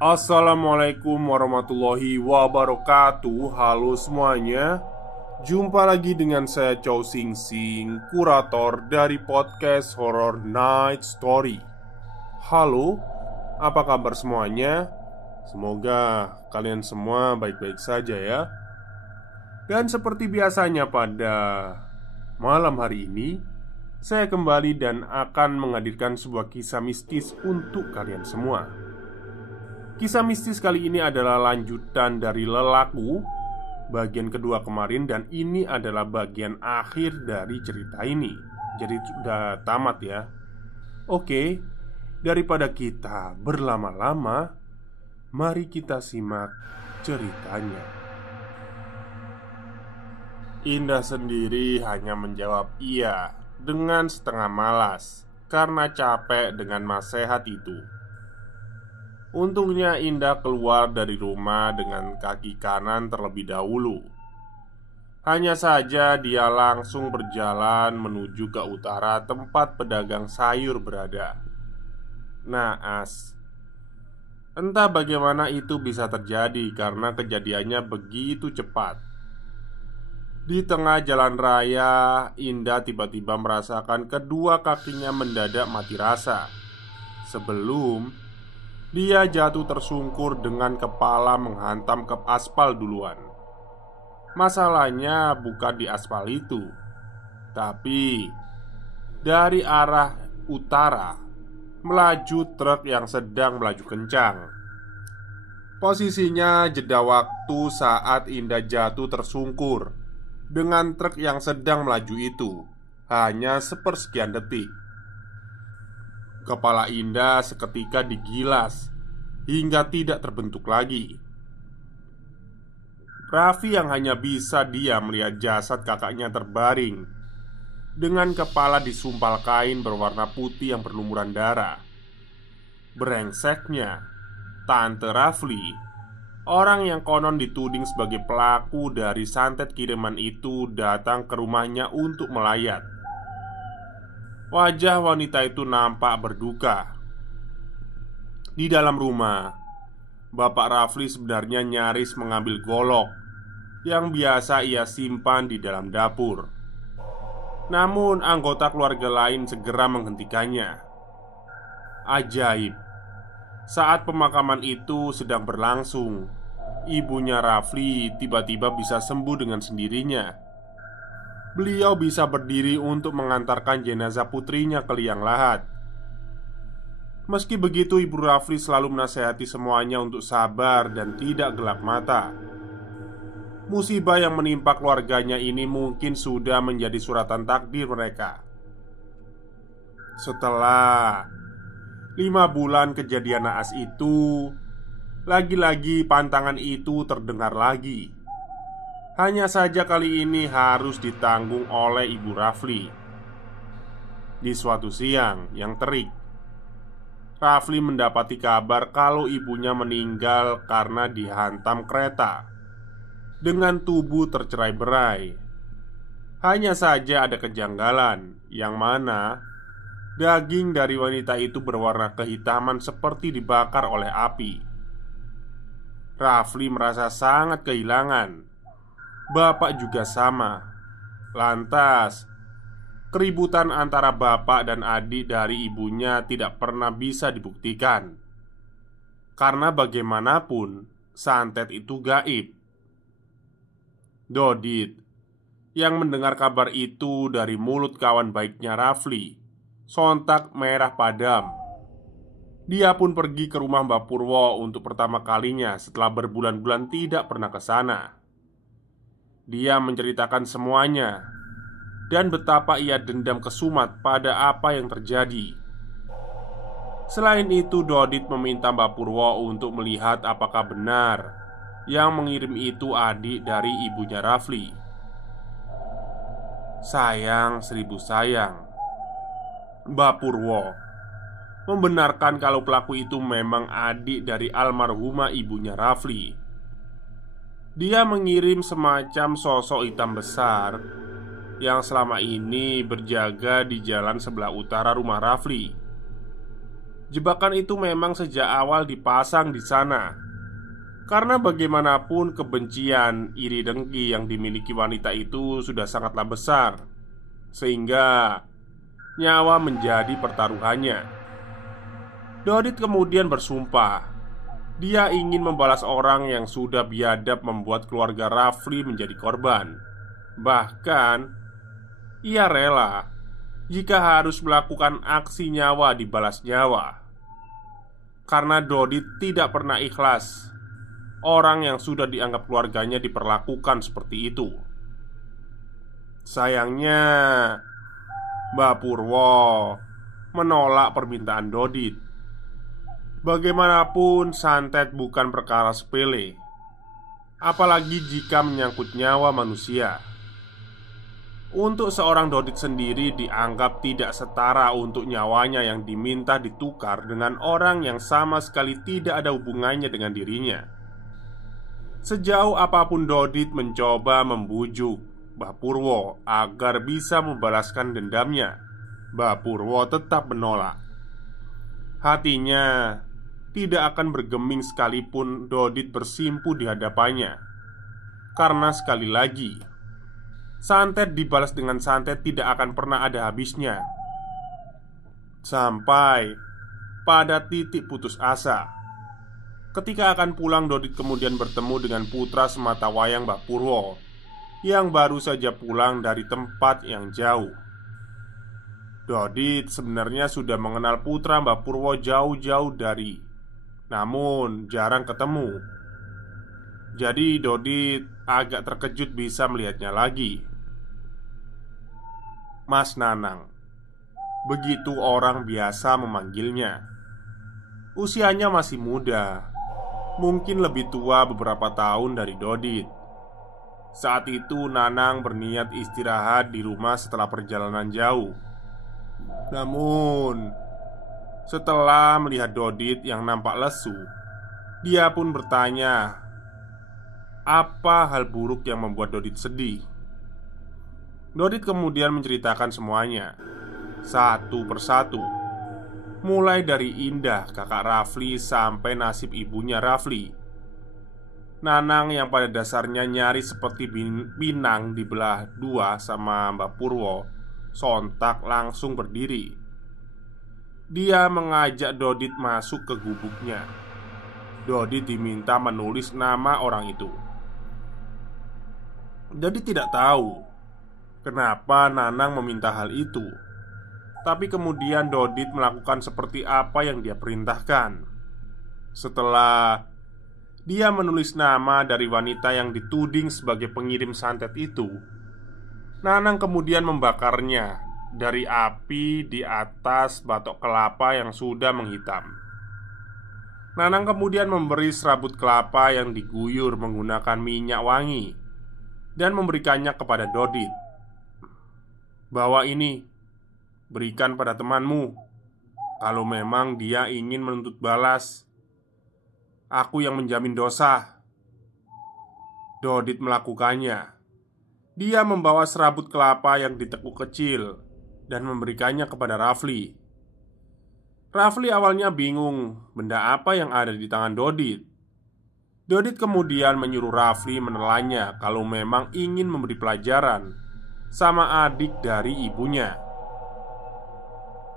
Assalamualaikum warahmatullahi wabarakatuh. Halo semuanya. Jumpa lagi dengan saya Chow Sing Sing, kurator dari podcast Horror Night Story. Halo, apa kabar semuanya? Semoga kalian semua baik-baik saja ya. Dan seperti biasanya pada malam hari ini, saya kembali dan akan menghadirkan sebuah kisah mistis untuk kalian semua. Kisah mistis kali ini adalah lanjutan dari Lelaku bagian kedua kemarin, dan ini adalah bagian akhir dari cerita ini. Jadi sudah tamat ya. Oke, daripada kita berlama-lama, mari kita simak ceritanya. Indah sendiri hanya menjawab iya dengan setengah malas karena capek dengan nasihat itu. Untungnya Indah keluar dari rumah dengan kaki kanan terlebih dahulu. Hanya saja dia langsung berjalan menuju ke utara tempat pedagang sayur berada. Naas, entah bagaimana itu bisa terjadi karena kejadiannya begitu cepat. Di tengah jalan raya, Indah tiba-tiba merasakan kedua kakinya mendadak mati rasa. Sebelum dia jatuh tersungkur dengan kepala menghantam ke aspal duluan. Masalahnya bukan di aspal itu, tapi dari arah utara melaju truk yang sedang melaju kencang. Posisinya jeda waktu saat Indah jatuh tersungkur dengan truk yang sedang melaju itu hanya sepersekian detik. Kepala Indah seketika digilas hingga tidak terbentuk lagi. Raffi yang hanya bisa diam melihat jasad kakaknya terbaring dengan kepala disumpal kain berwarna putih yang berlumuran darah. Brengseknya Tante Rafli, orang yang konon dituding sebagai pelaku dari santet kiriman itu, datang ke rumahnya untuk melayat. Wajah wanita itu nampak berduka. Di dalam rumah, Bapak Rafli sebenarnya nyaris mengambil golok yang biasa ia simpan di dalam dapur. Namun anggota keluarga lain segera menghentikannya. Ajaib, saat pemakaman itu sedang berlangsung, ibunya Rafli tiba-tiba bisa sembuh dengan sendirinya. Beliau bisa berdiri untuk mengantarkan jenazah putrinya ke liang lahat. Meski begitu, Ibu Rafli selalu menasihati semuanya untuk sabar dan tidak gelap mata. Musibah yang menimpa keluarganya ini mungkin sudah menjadi suratan takdir mereka. Setelah 5 bulan kejadian naas itu, lagi-lagi pantangan itu terdengar lagi. Hanya saja kali ini harus ditanggung oleh Ibu Rafli. Di suatu siang yang terik, Rafli mendapati kabar kalau ibunya meninggal karena dihantam kereta dengan tubuh tercerai-berai. Hanya saja ada kejanggalan, yang mana daging dari wanita itu berwarna kehitaman seperti dibakar oleh api. Rafli merasa sangat kehilangan. Bapak juga sama. Lantas, keributan antara bapak dan adik dari ibunya tidak pernah bisa dibuktikan. Karena bagaimanapun, santet itu gaib. Dodit, yang mendengar kabar itu dari mulut kawan baiknya Rafli, sontak merah padam. Dia pun pergi ke rumah Mbak Purwo untuk pertama kalinya setelah berbulan-bulan tidak pernah ke sana. Dia menceritakan semuanya dan betapa ia dendam kesumat pada apa yang terjadi. Selain itu, Dodit meminta Mbak Purwo untuk melihat apakah benar yang mengirim itu adik dari ibunya Rafli. Sayang, 1000 sayang, Mbak Purwo membenarkan kalau pelaku itu memang adik dari almarhumah ibunya Rafli. Dia mengirim semacam sosok hitam besar yang selama ini berjaga di jalan sebelah utara rumah Rafli. jebakan itu memang sejak awal dipasang di sana. Karena bagaimanapun kebencian, iri dengki yang dimiliki wanita itu sudah sangatlah besar, sehingga nyawa menjadi pertaruhannya. Dodit kemudian bersumpah dia ingin membalas orang yang sudah biadab membuat keluarga Rafli menjadi korban. Bahkan ia rela jika harus melakukan aksi nyawa dibalas nyawa. Karena Dodit tidak pernah ikhlas orang yang sudah dianggap keluarganya diperlakukan seperti itu. Sayangnya Mbak Purwo menolak permintaan Dodit. Bagaimanapun santet bukan perkara sepele, apalagi jika menyangkut nyawa manusia. Untuk seorang Dodit sendiri dianggap tidak setara untuk nyawanya yang diminta ditukar dengan orang yang sama sekali tidak ada hubungannya dengan dirinya. Sejauh apapun Dodit mencoba membujuk Mbah Purwo agar bisa membalaskan dendamnya, Mbah Purwo tetap menolak. Hatinya tidak akan bergeming sekalipun Dodit bersimpu di hadapannya. Karena sekali lagi, santet dibalas dengan santet tidak akan pernah ada habisnya. Sampai pada titik putus asa, ketika akan pulang, Dodit kemudian bertemu dengan putra sematawayang Mbah Purwo yang baru saja pulang dari tempat yang jauh. Dodit sebenarnya sudah mengenal putra Mbah Purwo jauh-jauh dari, namun jarang ketemu. Jadi Dodit agak terkejut bisa melihatnya lagi. Mas Nanang, begitu orang biasa memanggilnya. Usianya masih muda, mungkin lebih tua beberapa tahun dari Dodit. Saat itu Nanang berniat istirahat di rumah setelah perjalanan jauh. Namun setelah melihat Dodit yang nampak lesu, dia pun bertanya, apa hal buruk yang membuat Dodit sedih? Dodit kemudian menceritakan semuanya, satu persatu, mulai dari Indah kakak Rafli sampai nasib ibunya Rafli. Nanang yang pada dasarnya nyaris seperti pinang dibelah dua sama Mbak Purwo sontak langsung berdiri. Dia mengajak Dodit masuk ke gubuknya. Dodit diminta menulis nama orang itu. Dodit tidak tahu kenapa Nanang meminta hal itu, tapi kemudian Dodit melakukan seperti apa yang dia perintahkan. Setelah dia menulis nama dari wanita yang dituding sebagai pengirim santet itu, Nanang kemudian membakarnya dari api di atas batok kelapa yang sudah menghitam. Nanang kemudian memberi serabut kelapa yang diguyur menggunakan minyak wangi dan memberikannya kepada Dodit. Bawa ini, berikan pada temanmu. Kalau memang dia ingin menuntut balas, aku yang menjamin dosa. Dodit melakukannya. Dia membawa serabut kelapa yang ditekuk kecil dan memberikannya kepada Rafli. Rafli awalnya bingung benda apa yang ada di tangan Dodit. Dodit kemudian menyuruh Rafli menelannya kalau memang ingin memberi pelajaran sama adik dari ibunya.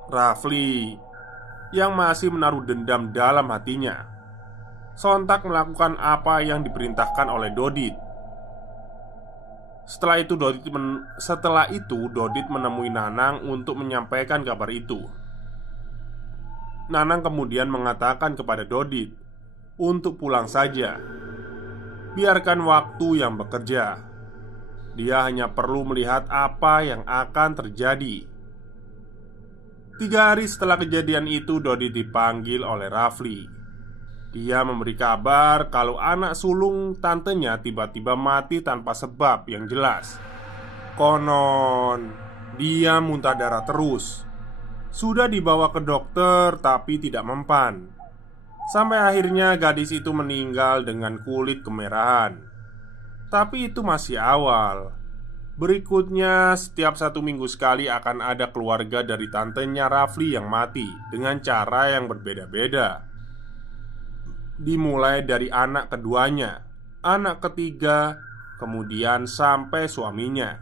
Rafli yang masih menaruh dendam dalam hatinya sontak melakukan apa yang diperintahkan oleh Dodit. Setelah itu Dodit menemui Nanang untuk menyampaikan kabar itu. Nanang kemudian mengatakan kepada Dodit untuk pulang saja. Biarkan waktu yang bekerja. Dia hanya perlu melihat apa yang akan terjadi. 3 hari setelah kejadian itu, Dodit dipanggil oleh Rafli. Dia memberi kabar kalau anak sulung tantenya tiba-tiba mati tanpa sebab yang jelas. Konon dia muntah darah terus. Sudah dibawa ke dokter tapi tidak mempan. Sampai akhirnya gadis itu meninggal dengan kulit kemerahan. Tapi itu masih awal. Berikutnya, setiap 1 minggu sekali akan ada keluarga dari tantenya Rafli yang mati dengan cara yang berbeda-beda. Dimulai dari anak keduanya, anak ketiga, kemudian sampai suaminya.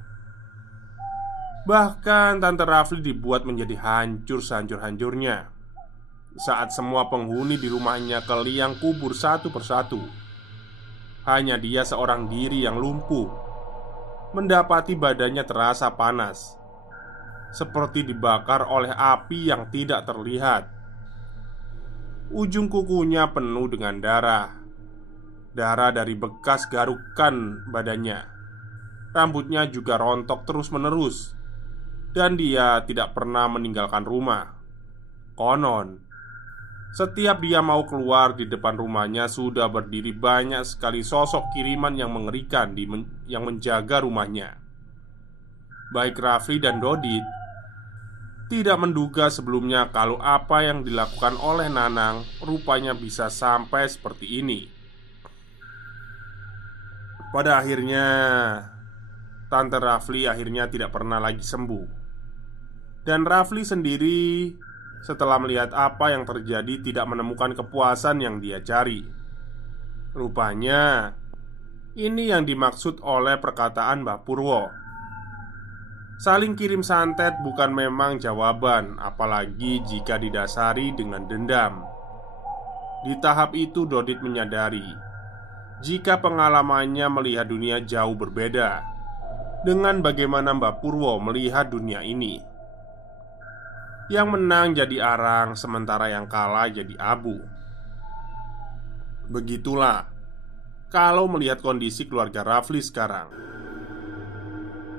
Bahkan Tante Rafli dibuat menjadi hancur sehancur-hancurnya saat semua penghuni di rumahnya ke liang kubur satu persatu. Hanya dia seorang diri yang lumpuh, mendapati badannya terasa panas, seperti dibakar oleh api yang tidak terlihat. Ujung kukunya penuh dengan darah. Darah dari bekas garukan badannya. Rambutnya juga rontok terus-menerus. Dan dia tidak pernah meninggalkan rumah. Konon, setiap dia mau keluar, di depan rumahnya sudah berdiri banyak sekali sosok kiriman yang mengerikan yang menjaga rumahnya. Baik Rafli dan Dodit tidak menduga sebelumnya kalau apa yang dilakukan oleh Nanang rupanya bisa sampai seperti ini. Pada akhirnya, Tante Rafli akhirnya tidak pernah lagi sembuh. Dan Rafli sendiri setelah melihat apa yang terjadi tidak menemukan kepuasan yang dia cari. Rupanya ini yang dimaksud oleh perkataan Mbah Purwo. Saling kirim santet bukan memang jawaban, apalagi jika didasari dengan dendam. Di tahap itu Dodit menyadari jika pengalamannya melihat dunia jauh berbeda dengan bagaimana Mbah Purwo melihat dunia ini. Yang menang jadi arang, sementara yang kalah jadi abu. Begitulah kalau melihat kondisi keluarga Rafli sekarang.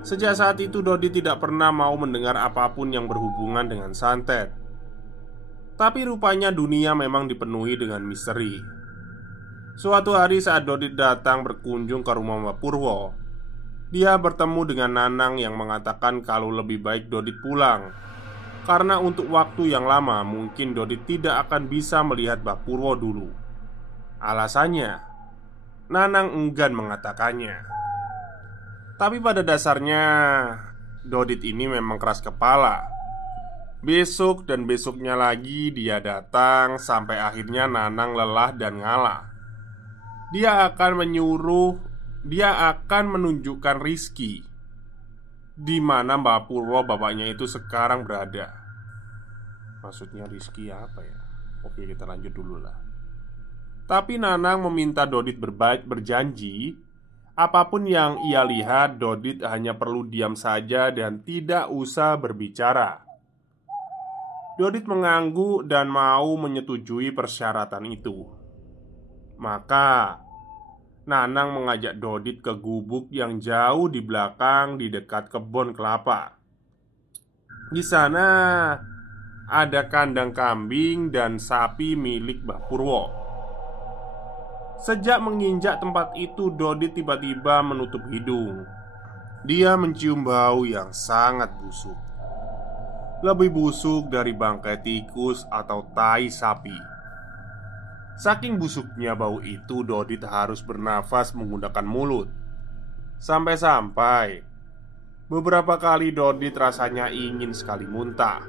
Sejak saat itu Dodit tidak pernah mau mendengar apapun yang berhubungan dengan santet. Tapi rupanya dunia memang dipenuhi dengan misteri. Suatu hari saat Dodit datang berkunjung ke rumah Mbah Purwo, dia bertemu dengan Nanang yang mengatakan kalau lebih baik Dodit pulang, karena untuk waktu yang lama mungkin Dodit tidak akan bisa melihat Mbah Purwo dulu. Alasannya, Nanang enggan mengatakannya. Tapi pada dasarnya Dodit ini memang keras kepala. Besok dan besoknya lagi dia datang, sampai akhirnya Nanang lelah dan ngalah. Dia akan menunjukkan Rizky di mana Mbah Purwo bapaknya itu sekarang berada. Maksudnya Rizky apa ya? Oke, kita lanjut dulu lah. Tapi Nanang meminta Dodit berjanji apapun yang ia lihat, Dodit hanya perlu diam saja dan tidak usah berbicara. Dodit mengangguk dan mau menyetujui persyaratan itu. Maka Nanang mengajak Dodit ke gubuk yang jauh di belakang di dekat kebun kelapa. Di sana ada kandang kambing dan sapi milik Mbah Purwo. Sejak menginjak tempat itu, Dodit tiba-tiba menutup hidung. Dia mencium bau yang sangat busuk, lebih busuk dari bangkai tikus atau tai sapi. Saking busuknya bau itu, Dodit harus bernafas menggunakan mulut. Sampai-sampai beberapa kali Dodit rasanya ingin sekali muntah.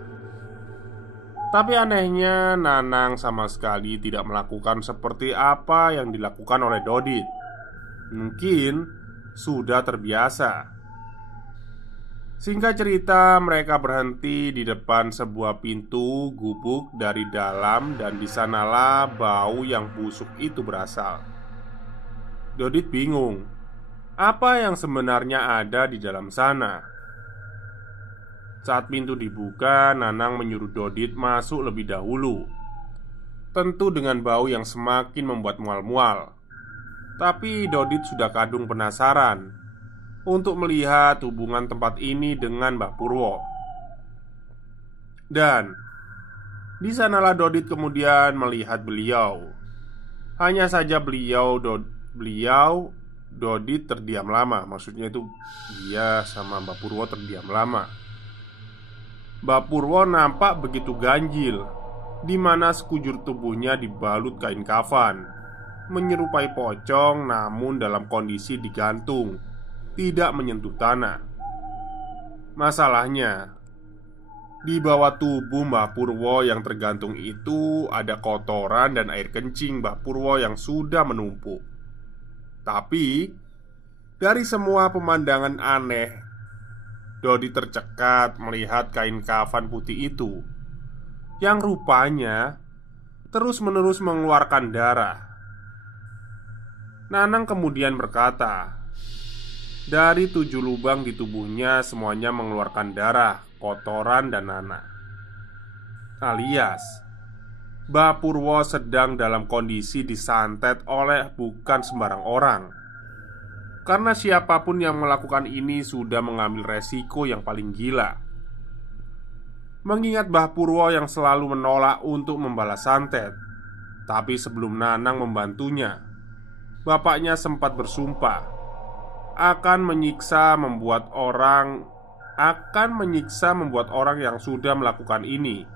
Tapi anehnya Nanang sama sekali tidak melakukan seperti apa yang dilakukan oleh Dodit. Mungkin sudah terbiasa. Singkat cerita, mereka berhenti di depan sebuah pintu gubuk dari dalam, dan di sanalah bau yang busuk itu berasal. Dodit bingung, apa yang sebenarnya ada di dalam sana. Saat pintu dibuka, Nanang menyuruh Dodit masuk lebih dahulu. Tentu dengan bau yang semakin membuat mual-mual. Tapi Dodit sudah kadung penasaran untuk melihat hubungan tempat ini dengan Mbah Purwo. Dan di sanalah Dodit kemudian melihat beliau. Hanya saja Dodit terdiam lama. Maksudnya itu dia sama Mbah Purwo terdiam lama. Mbah Purwo nampak begitu ganjil, di mana sekujur tubuhnya dibalut kain kafan, menyerupai pocong namun dalam kondisi digantung, tidak menyentuh tanah. Masalahnya, di bawah tubuh Mbah Purwo yang tergantung itu ada kotoran dan air kencing Mbah Purwo yang sudah menumpuk. Tapi, dari semua pemandangan aneh, Dodi tercekat melihat kain kafan putih itu yang rupanya terus-menerus mengeluarkan darah. Nanang kemudian berkata, dari 7 lubang di tubuhnya semuanya mengeluarkan darah, kotoran, dan nanah. Alias, Mbah Purwo sedang dalam kondisi disantet oleh bukan sembarang orang. Karena siapapun yang melakukan ini sudah mengambil resiko yang paling gila. Mengingat Mbah Purwo yang selalu menolak untuk membalas santet. Tapi sebelum Nanang membantunya, bapaknya sempat bersumpah akan menyiksa membuat orang yang sudah melakukan ini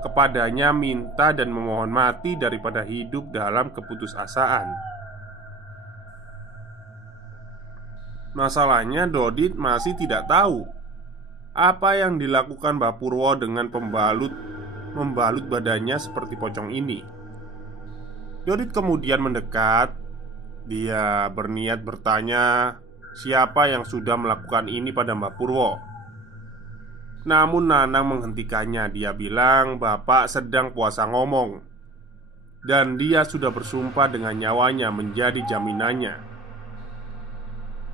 kepadanya minta dan memohon mati daripada hidup dalam keputusasaan. Masalahnya Dodit masih tidak tahu apa yang dilakukan Mbah Purwo dengan membalut badannya seperti pocong ini. Dodit kemudian mendekat. Dia berniat bertanya siapa yang sudah melakukan ini pada Mbah Purwo. Namun Nanang menghentikannya. Dia bilang bapak sedang puasa ngomong dan dia sudah bersumpah dengan nyawanya menjadi jaminannya.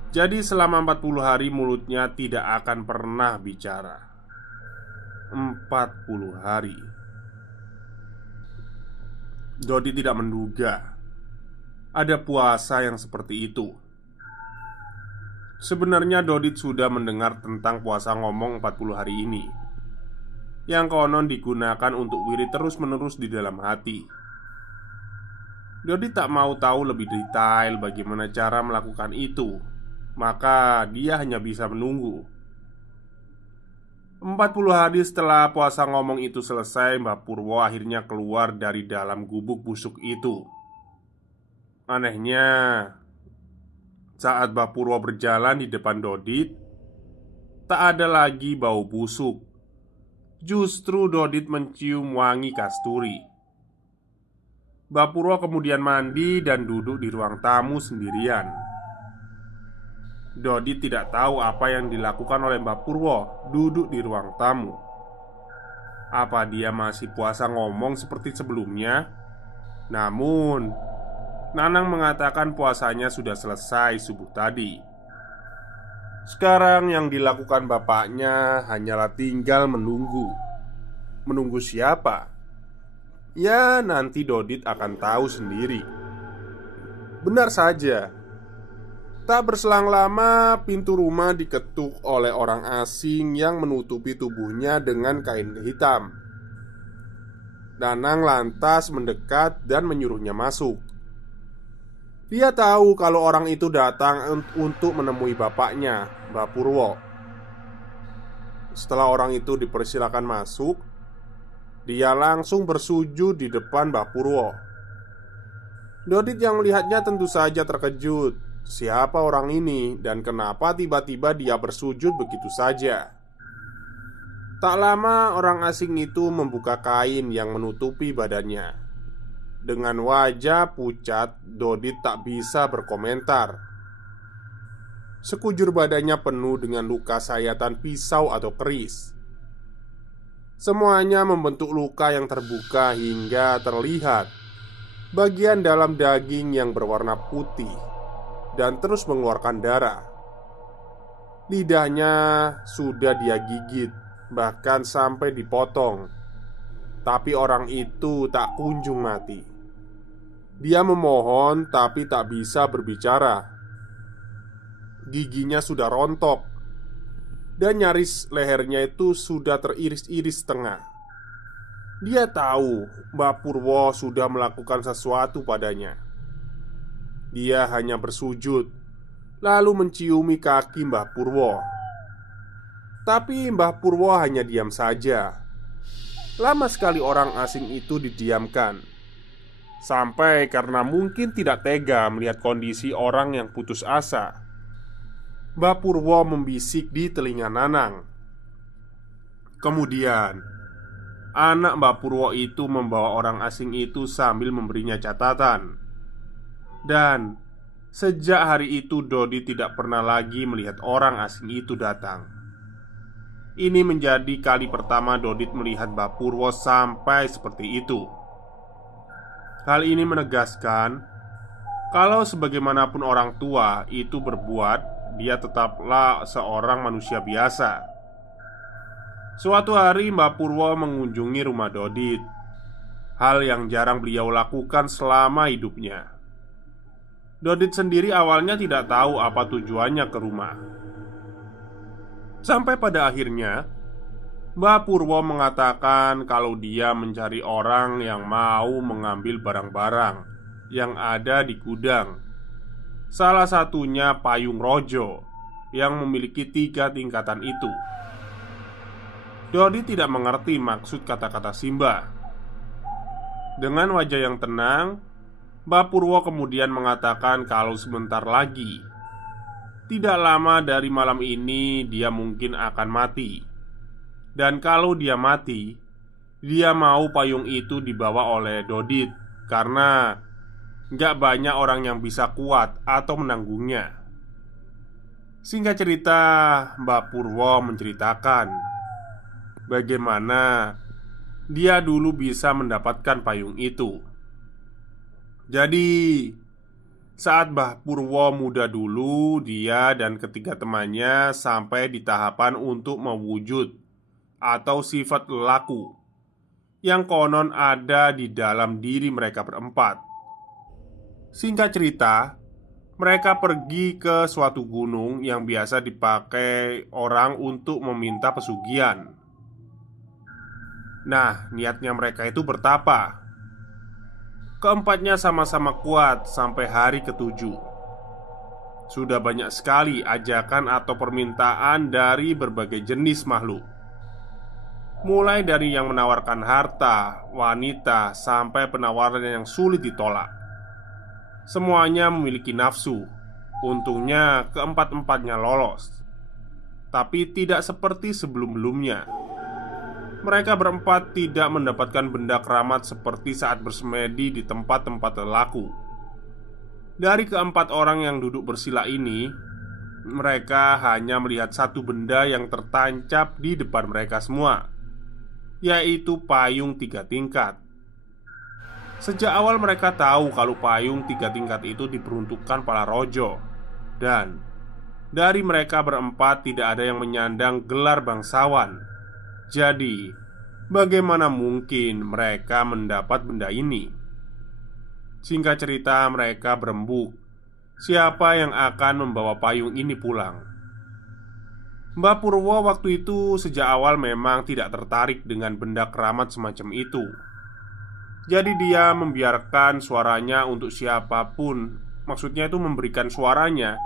Jadi selama 40 hari mulutnya tidak akan pernah bicara. 40 hari. Dodi tidak menduga ada puasa yang seperti itu. Sebenarnya Dodit sudah mendengar tentang puasa ngomong 40 hari ini, yang konon digunakan untuk wirid terus-menerus di dalam hati. Dodit tak mau tahu lebih detail bagaimana cara melakukan itu, maka dia hanya bisa menunggu. 40 hari setelah puasa ngomong itu selesai, Mbah Purwo akhirnya keluar dari dalam gubuk busuk itu. Anehnya, saat Mbah Purwo berjalan di depan Dodit, tak ada lagi bau busuk. Justru Dodit mencium wangi kasturi. Mbah Purwo kemudian mandi dan duduk di ruang tamu sendirian. Dodit tidak tahu apa yang dilakukan oleh Mbah Purwo duduk di ruang tamu. Apa dia masih puasa ngomong seperti sebelumnya? Namun Nanang mengatakan puasanya sudah selesai subuh tadi. Sekarang yang dilakukan bapaknya hanyalah tinggal menunggu. Menunggu siapa? Ya, nanti Dodit akan tahu sendiri. Benar saja. Tak berselang lama, pintu rumah diketuk oleh orang asing yang menutupi tubuhnya dengan kain hitam. Nanang lantas mendekat dan menyuruhnya masuk. Dia tahu kalau orang itu datang untuk menemui bapaknya, Mbah Purwo. Setelah orang itu dipersilakan masuk, dia langsung bersujud di depan Mbah Purwo. Dodit yang melihatnya tentu saja terkejut. Siapa orang ini dan kenapa tiba-tiba dia bersujud begitu saja? Tak lama orang asing itu membuka kain yang menutupi badannya. Dengan wajah pucat, Dodit tak bisa berkomentar. Sekujur badannya penuh dengan luka sayatan pisau atau keris. Semuanya membentuk luka yang terbuka hingga terlihat bagian dalam daging yang berwarna putih dan terus mengeluarkan darah. Lidahnya sudah dia gigit, bahkan sampai dipotong. Tapi orang itu tak kunjung mati. Dia memohon tapi tak bisa berbicara. Giginya sudah rontok dan nyaris lehernya itu sudah teriris-iris setengah. Dia tahu Mbah Purwo sudah melakukan sesuatu padanya. Dia hanya bersujud lalu menciumi kaki Mbah Purwo. Tapi Mbah Purwo hanya diam saja. Lama sekali orang asing itu didiamkan. Sampai karena mungkin tidak tega melihat kondisi orang yang putus asa, Mbah Purwo membisik di telinga Nanang. Kemudian anak Mbah Purwo itu membawa orang asing itu sambil memberinya catatan. Dan sejak hari itu Dodit tidak pernah lagi melihat orang asing itu datang. Ini menjadi kali pertama Dodit melihat Mbah Purwo sampai seperti itu. Hal ini menegaskan kalau sebagaimanapun orang tua itu berbuat, dia tetaplah seorang manusia biasa. Suatu hari Mbah Purwo mengunjungi rumah Dodit. Hal yang jarang beliau lakukan selama hidupnya. Dodit sendiri awalnya tidak tahu apa tujuannya ke rumah. Sampai pada akhirnya Mbah Purwo mengatakan kalau dia mencari orang yang mau mengambil barang-barang yang ada di gudang. Salah satunya payung rojo yang memiliki 3 tingkatan itu. Dodit tidak mengerti maksud kata-kata Simba. Dengan wajah yang tenang, Mbah Purwo kemudian mengatakan kalau sebentar lagi, tidak lama dari malam ini, dia mungkin akan mati. Dan kalau dia mati, dia mau payung itu dibawa oleh Dodit, karena gak banyak orang yang bisa kuat atau menanggungnya. Singkat cerita, Mbah Purwo menceritakan bagaimana dia dulu bisa mendapatkan payung itu. Jadi, saat Mbah Purwo muda dulu, dia dan ketiga temannya sampai di tahapan untuk mewujud atau sifat lelaku yang konon ada di dalam diri mereka berempat. Singkat cerita, mereka pergi ke suatu gunung yang biasa dipakai orang untuk meminta pesugihan. Nah, niatnya mereka itu bertapa. Keempatnya sama-sama kuat sampai hari ke-7. Sudah banyak sekali ajakan atau permintaan dari berbagai jenis makhluk. Mulai dari yang menawarkan harta, wanita, sampai penawaran yang sulit ditolak. Semuanya memiliki nafsu. Untungnya keempat-empatnya lolos. Tapi tidak seperti sebelum-belumnya. Mereka berempat tidak mendapatkan benda keramat seperti saat bersemedi di tempat-tempat lelaku. Dari keempat orang yang duduk bersila ini, mereka hanya melihat satu benda yang tertancap di depan mereka semua, yaitu payung 3 tingkat. Sejak awal mereka tahu kalau payung 3 tingkat itu diperuntukkan para rojo. Dan dari mereka berempat tidak ada yang menyandang gelar bangsawan. Jadi, bagaimana mungkin mereka mendapat benda ini? Singkat cerita, mereka berembuk, siapa yang akan membawa payung ini pulang. Mbah Purwo waktu itu sejak awal memang tidak tertarik dengan benda keramat semacam itu. Jadi dia membiarkan suaranya untuk siapapun. Maksudnya itu memberikan suaranya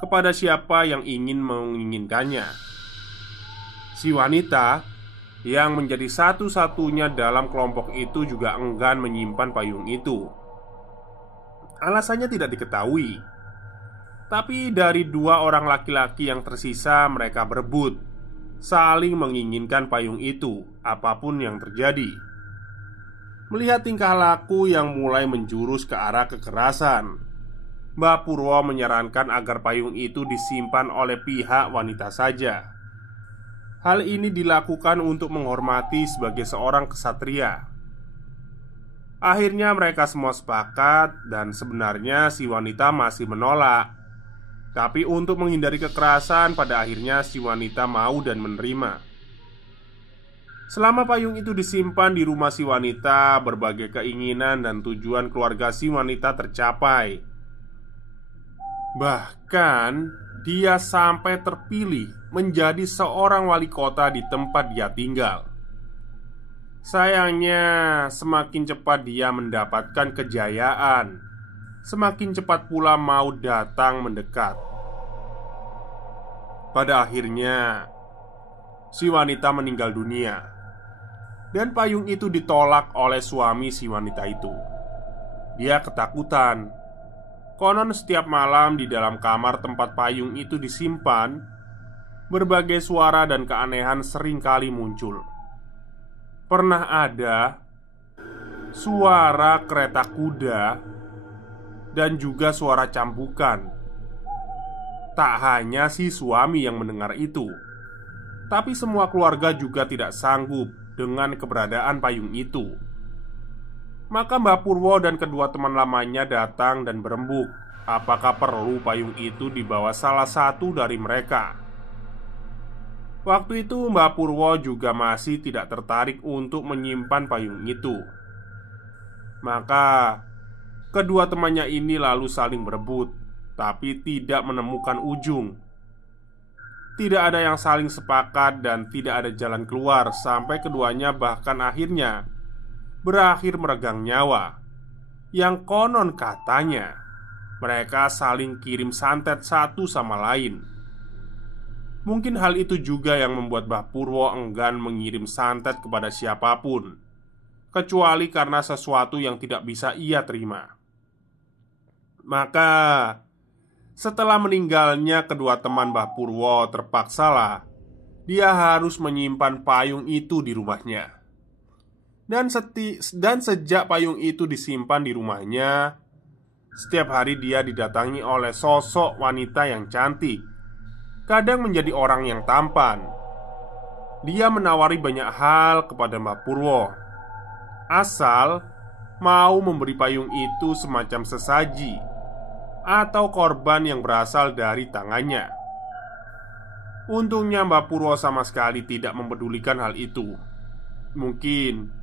kepada siapa yang ingin menginginkannya. Si wanita yang menjadi satu-satunya dalam kelompok itu juga enggan menyimpan payung itu. Alasannya tidak diketahui. Tapi dari 2 orang laki-laki yang tersisa, mereka berebut, saling menginginkan payung itu, apapun yang terjadi. Melihat tingkah laku yang mulai menjurus ke arah kekerasan, Mbah Purwo menyarankan agar payung itu disimpan oleh pihak wanita saja. Hal ini dilakukan untuk menghormati sebagai seorang kesatria. Akhirnya mereka semua sepakat, dan sebenarnya si wanita masih menolak. Tapi untuk menghindari kekerasan, pada akhirnya si wanita mau dan menerima. Selama payung itu disimpan di rumah si wanita, berbagai keinginan dan tujuan keluarga si wanita tercapai. Bahkan dia sampai terpilih menjadi seorang wali kota di tempat dia tinggal. Sayangnya, semakin cepat dia mendapatkan kejayaan, semakin cepat pula maut datang mendekat. Pada akhirnya, si wanita meninggal dunia, dan payung itu ditolak oleh suami si wanita itu. Dia ketakutan Konon setiap malam di dalam kamar tempat payung itu disimpan, berbagai suara dan keanehan sering kali muncul. Pernah ada suara kereta kuda dan juga suara cambukan. Tak hanya si suami yang mendengar itu, tapi semua keluarga juga tidak sanggup dengan keberadaan payung itu. Maka Mbah Purwo dan kedua teman lamanya datang dan berembuk apakah perlu payung itu dibawa salah satu dari mereka. Waktu itu Mbah Purwo juga masih tidak tertarik untuk menyimpan payung itu. Maka kedua temannya ini lalu saling berebut, tapi tidak menemukan ujung. Tidak ada yang saling sepakat dan tidak ada jalan keluar, sampai keduanya bahkan akhirnya berakhir meregang nyawa. Yang konon katanya mereka saling kirim santet satu sama lain. Mungkin hal itu juga yang membuat Mbah Purwo enggan mengirim santet kepada siapapun, kecuali karena sesuatu yang tidak bisa ia terima. Maka setelah meninggalnya kedua teman Mbah Purwo, terpaksalah dia harus menyimpan payung itu di rumahnya. Dan sejak payung itu disimpan di rumahnya, setiap hari dia didatangi oleh sosok wanita yang cantik, kadang menjadi orang yang tampan. Dia menawari banyak hal kepada Mbah Purwo, asal mau memberi payung itu semacam sesaji atau korban yang berasal dari tangannya. Untungnya Mbah Purwo sama sekali tidak mempedulikan hal itu. Mungkin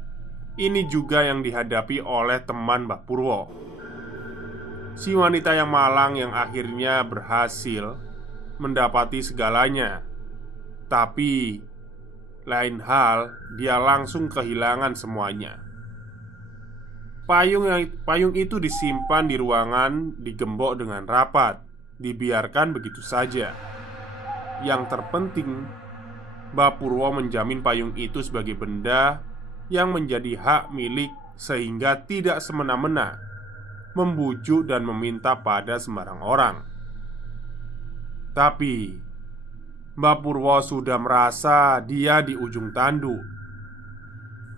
ini juga yang dihadapi oleh teman Mbah Purwo, si wanita yang malang yang akhirnya berhasil mendapati segalanya. Tapi lain hal, dia langsung kehilangan semuanya. Payung itu disimpan di ruangan, digembok dengan rapat, dibiarkan begitu saja. Yang terpenting, Mbah Purwo menjamin payung itu sebagai benda yang menjadi hak milik, sehingga tidak semena-mena membujuk dan meminta pada sembarang orang. Tapi Mbah Purwo sudah merasa dia di ujung tanduk.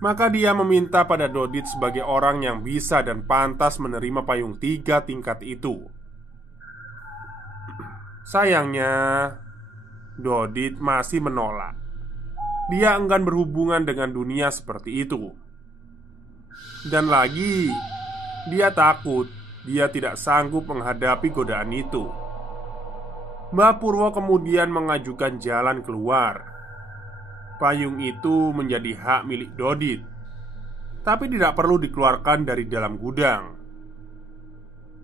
Maka dia meminta pada Dodit sebagai orang yang bisa dan pantas menerima payung 3 tingkat itu. Sayangnya, Dodit masih menolak. Dia enggan berhubungan dengan dunia seperti itu. Dan lagi, dia takut dia tidak sanggup menghadapi godaan itu. Mbah Purwo kemudian mengajukan jalan keluar. Payung itu menjadi hak milik Dodit, tapi tidak perlu dikeluarkan dari dalam gudang.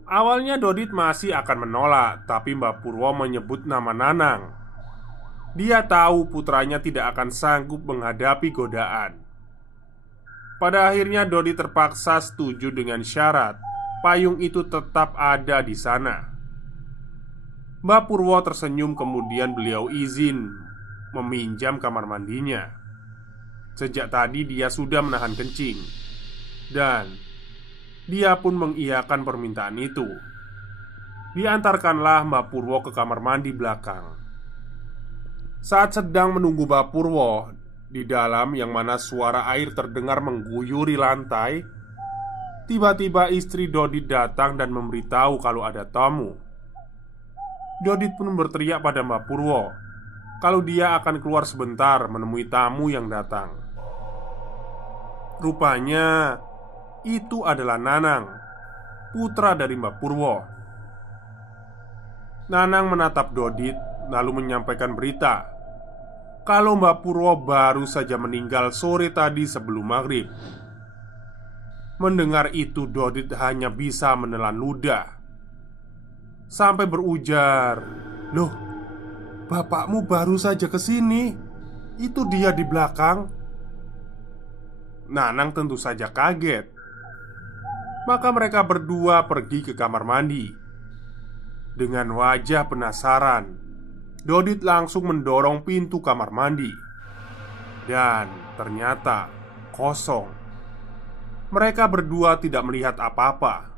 Awalnya Dodit masih akan menolak, tapi Mbah Purwo menyebut nama Nanang. Dia tahu putranya tidak akan sanggup menghadapi godaan. Pada akhirnya Dodit terpaksa setuju dengan syarat payung itu tetap ada di sana. Mbah Purwo tersenyum, kemudian beliau izin meminjam kamar mandinya. Sejak tadi dia sudah menahan kencing, dan dia pun mengiyakan permintaan itu. Diantarkanlah Mbah Purwo ke kamar mandi belakang. Saat sedang menunggu Mbah Purwo di dalam, yang mana suara air terdengar mengguyuri lantai, tiba-tiba istri Dodit datang dan memberitahu kalau ada tamu. Dodit pun berteriak pada Mbah Purwo kalau dia akan keluar sebentar menemui tamu yang datang. Rupanya itu adalah Nanang, putra dari Mbah Purwo. Nanang menatap Dodit lalu menyampaikan berita kalau Mbah Purwo baru saja meninggal sore tadi sebelum maghrib. Mendengar itu Dodit hanya bisa menelan ludah sampai berujar, "Loh, bapakmu baru saja kesini. Itu dia di belakang." Nanang tentu saja kaget. Maka mereka berdua pergi ke kamar mandi. Dengan wajah penasaran, Dodit langsung mendorong pintu kamar mandi. Dan ternyata kosong. Mereka berdua tidak melihat apa-apa.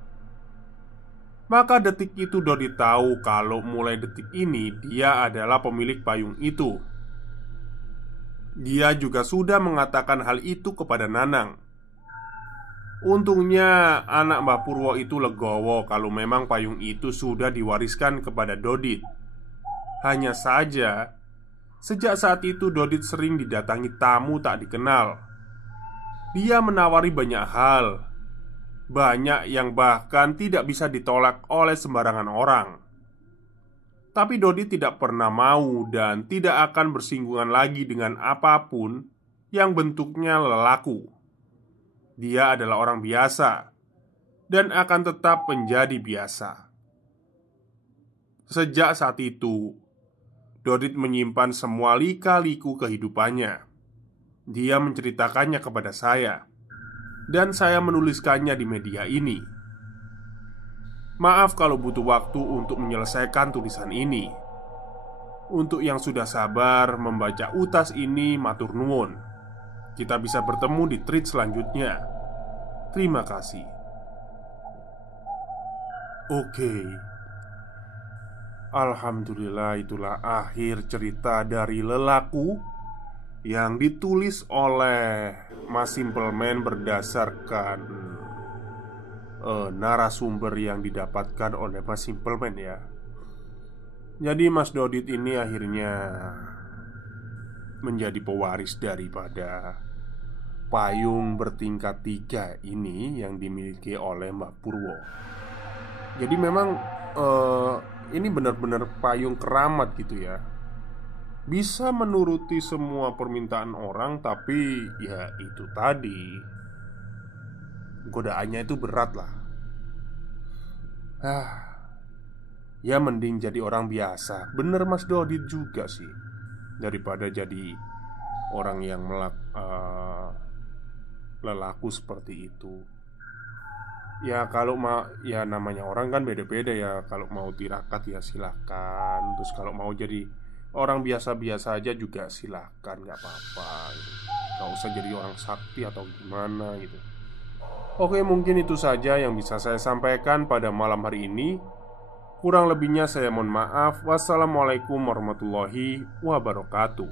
Maka detik itu Dodit tahu kalau mulai detik ini dia adalah pemilik payung itu. Dia juga sudah mengatakan hal itu kepada Nanang. Untungnya anak Mbah Purwo itu legowo kalau memang payung itu sudah diwariskan kepada Dodit. Hanya saja, sejak saat itu Dodit sering didatangi tamu tak dikenal. Dia menawari banyak hal, banyak yang bahkan tidak bisa ditolak oleh sembarangan orang. Tapi Dodit tidak pernah mau dan tidak akan bersinggungan lagi dengan apapun yang bentuknya lelaku. Dia adalah orang biasa dan akan tetap menjadi biasa. Sejak saat itu, Dodit menyimpan semua lika-liku kehidupannya. Dia menceritakannya kepada saya, dan saya menuliskannya di media ini. Maaf kalau butuh waktu untuk menyelesaikan tulisan ini. Untuk yang sudah sabar membaca utas ini, matur nuwun. Kita bisa bertemu di tweet selanjutnya. Terima kasih. Oke. Alhamdulillah, itulah akhir cerita dari Lelaku yang ditulis oleh Mas Simpleman berdasarkan narasumber yang didapatkan oleh Mas Simpleman ya. Jadi Mas Dodit ini akhirnya menjadi pewaris daripada payung bertingkat 3 ini yang dimiliki oleh Mbah Purwo. Jadi memang ini benar-benar payung keramat gitu ya. Bisa menuruti semua permintaan orang, tapi ya itu tadi, godaannya itu berat lah. Ya mending jadi orang biasa. Bener Mas Dodit juga sih, daripada jadi orang yang lelaku seperti itu. Ya kalau ya namanya orang kan beda-beda ya. Kalau mau tirakat ya silakan. Terus kalau mau jadi orang biasa-biasa aja juga silakan, nggak apa-apa gitu. Nggak usah jadi orang sakti atau gimana gitu. Oke, mungkin itu saja yang bisa saya sampaikan pada malam hari ini. Kurang lebihnya saya mohon maaf. Wassalamualaikum warahmatullahi wabarakatuh.